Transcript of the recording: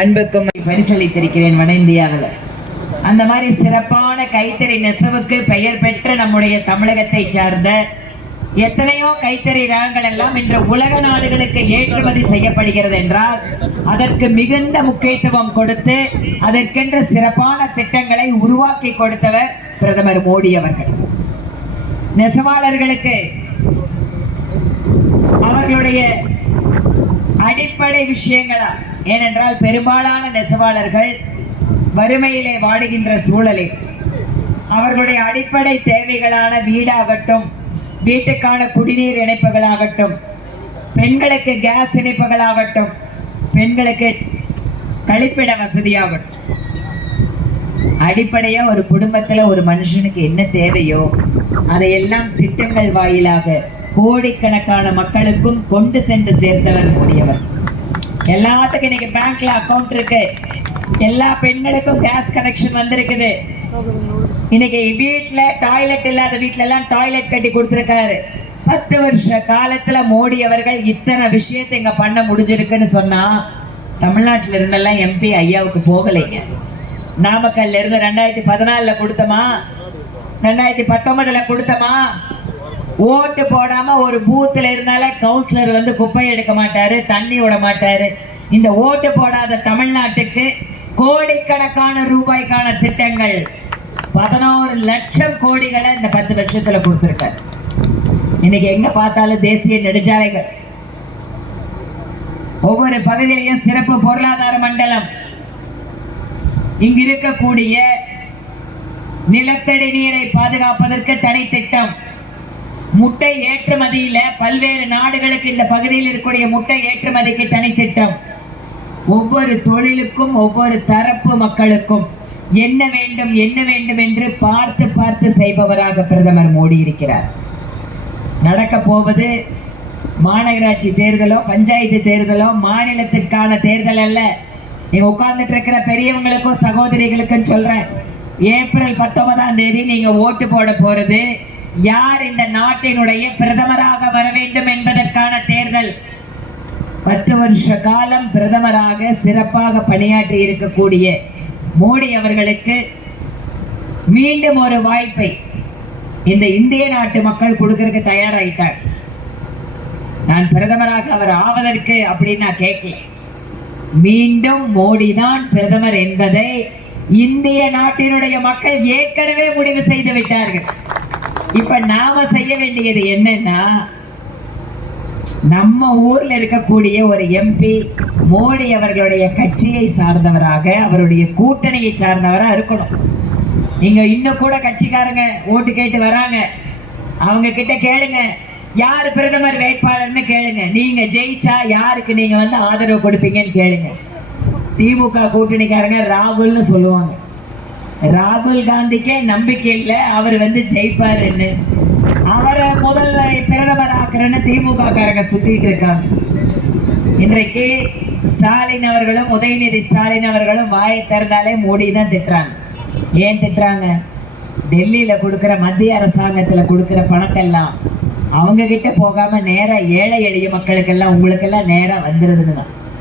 அன்புக்கும் பரிசளித்திருக்கிறேன் வட இந்தியாவில். அந்த மாதிரி சிறப்பான கைத்தறி நெசவுக்கு பெயர் பெற்ற நம்முடைய தமிழகத்தை சார்ந்த எத்தனையோ கைத்தறி ரகங்கள் எல்லாம் இன்று உலக நாடுகளுக்கு ஏற்றுமதி செய்யப்படுகிறது என்றால் அதற்கு மிகுந்த முக்கியத்துவம் கொடுத்து அதற்கென்ற சிறப்பான திட்டங்களை உருவாக்கி கொடுத்தவர் பிரதமர் மோடி அவர்கள். நெசவாளர்களுக்கு அவர்களுடைய அடிப்படை விஷயங்களா, ஏனென்றால் பெரும்பாலான நெசவாளர்கள் வறுமையிலே வாடுகின்ற சூழலில் அவர்களுடைய அடிப்படை தேவைகளான வீடாகட்டும், வீட்டுக்கான குடிநீர் இணைப்புகளாகட்டும், பெண்களுக்கு கேஸ் இணைப்புகளாகட்டும், பெண்களுக்கு கழிப்பிட வசதியாகட்டும், அடிப்படையா ஒரு குடும்பத்துல ஒரு மனுஷனுக்கு என்ன தேவையோ அதையெல்லாம் திட்டங்கள் வாயிலாக கோடிக்கணக்கான மக்களுக்கும் கொண்டு சென்று சேர்த்தவர் மோடியவர். எல்லாத்துக்கும் இன்னைக்கு பேங்க்ல அக்கௌண்ட் இருக்கு, எல்லா பெண்களுக்கும் கேஸ் கனெக்ஷன் வந்திருக்குது. இன்னைக்கு வீட்டுல டாய்லெட் இல்லாத வீட்டுல எல்லாம் டாய்லெட் கட்டி கொடுத்திருக்காரு. 10 வருஷ காலத்துல மோடி அவர்கள் இத்தனை விஷயத்தை இங்க பண்ண முடிஞ்சிருக்குன்னு சொன்னா தமிழ்நாட்டில இருந்தெல்லாம் எம்பி ஐயாவுக்கு போகலைங்க. நாமக்கல்ல இருந்து 2014 கொடுத்தமா, 2019 கொடுத்தமா, ஓட்டு போடாம ஒரு பூத்துல இருந்தாலே கவுன்சிலர் வந்து குப்பை எடுக்க மாட்டாரு, தண்ணி விட மாட்டாரு. இந்த ஓட்டு போடாத தமிழ்நாட்டுக்கு கோடிக்கணக்கான ரூபாய்க்கான திட்டங்கள் 11 லட்சம் கோடிகளை இந்த 10 வருஷத்துல கொடுத்திருக்காரு. இன்னைக்கு எங்க பார்த்தாலும் தேசிய நெடுஞ்சாலைகள், ஒவ்வொரு பகுதியிலையும் சிறப்பு பொருளாதார மண்டலம், இங்கு இருக்கக்கூடிய நிலத்தடி நீரை பாதுகாப்பதற்கு தனி திட்டம், முட்டை ஏற்றுமதியில பல்வேறு நாடுகளுக்கு இந்த பகுதியில் இருக்கக்கூடிய முட்டை ஏற்றுமதிக்கு தனி திட்டம், ஒவ்வொரு தொழிலுக்கும் ஒவ்வொரு தரப்பு மக்களுக்கும் என்ன வேண்டும் என்ன வேண்டும் என்று பார்த்து பார்த்து செய்பவராக பிரதமர் மோடி இருக்கிறார். நடக்க போவது மாநகராட்சி தேர்தலோ பஞ்சாயத்து தேர்தலோ மாநிலத்திற்கான தேர்தல் அல்ல. நீங்க உட்கார்ந்துட்டு இருக்கிற பெரியவங்களுக்கும் சகோதரிகளுக்கும் சொல்றேன், ஏப்ரல் 19ஆம் தேதி நீங்க ஓட்டு போட போறது யார் இந்த நாட்டினுடைய பிரதமராக வர வேண்டும் என்பதற்கான தேர்தல். 10 வருஷ காலம் பிரதமராக சிறப்பாக பணியாற்றி இருக்கக்கூடிய மோடி அவர்களுக்கு மீண்டும் ஒரு வாய்ப்பை இந்த இந்திய நாட்டு மக்கள் கொடுக்கறதுக்கு தயாராயிட்டார். நான் பிரதமராக அவர் ஆவதற்கு அப்படின்னு நான் கேட்கல, மீண்டும் மோடி தான் பிரதமர் என்பதை இந்திய நாட்டினுடைய மக்கள் ஏற்கனவே முடிவு செய்து விட்டார்கள். இப்ப நாம செய்ய வேண்டியது என்னன்னா, நம்ம ஊர்ல இருக்கக்கூடிய ஒரு எம்பி மோடி அவர்களுடைய கட்சியை சார்ந்தவராக, அவருடைய கூட்டணியை சார்ந்தவராக இருக்கணும். நீங்க இன்னும் கூட கட்சிக்காரங்க ஓட்டு கேட்டு வராங்க, அவங்க கிட்ட கேளுங்க யார் பிரதமர் வேட்பாளர்னு கேளுங்க. நீங்க ஜெயிச்சா யாருக்கு நீங்க வந்து ஆதரவு கொடுப்பீங்கன்னு கேளுங்க. திமுக கூட்டணிக்காரங்க ராகுல்னு சொல்லுவாங்க. ராகுல் காந்திக்கே நம்பிக்கை இல்லை அவர் வந்து ஜெயிப்பாருன்னு. அவரை முதல்ல பிரதமர் ஆக்குறன்னு திமுக காரங்க சுத்திட்டு இருக்காங்க. இன்றைக்கு ஸ்டாலின் அவர்களும் உதயநிதி ஸ்டாலின் அவர்களும் வாயை திறந்தாலே மோடி தான் திட்டுறாங்க. ஏன் திட்டுறாங்க? டெல்லியில கொடுக்கிற மத்திய அரசாங்கத்துல கொடுக்கிற பணத்தெல்லாம் அவங்க கிட்ட போகாம நேரா ஏழை எளிய மக்களுக்கெல்லாம் உங்களுக்கெல்லாம் நேரா வந்துருதுன்னு தான்.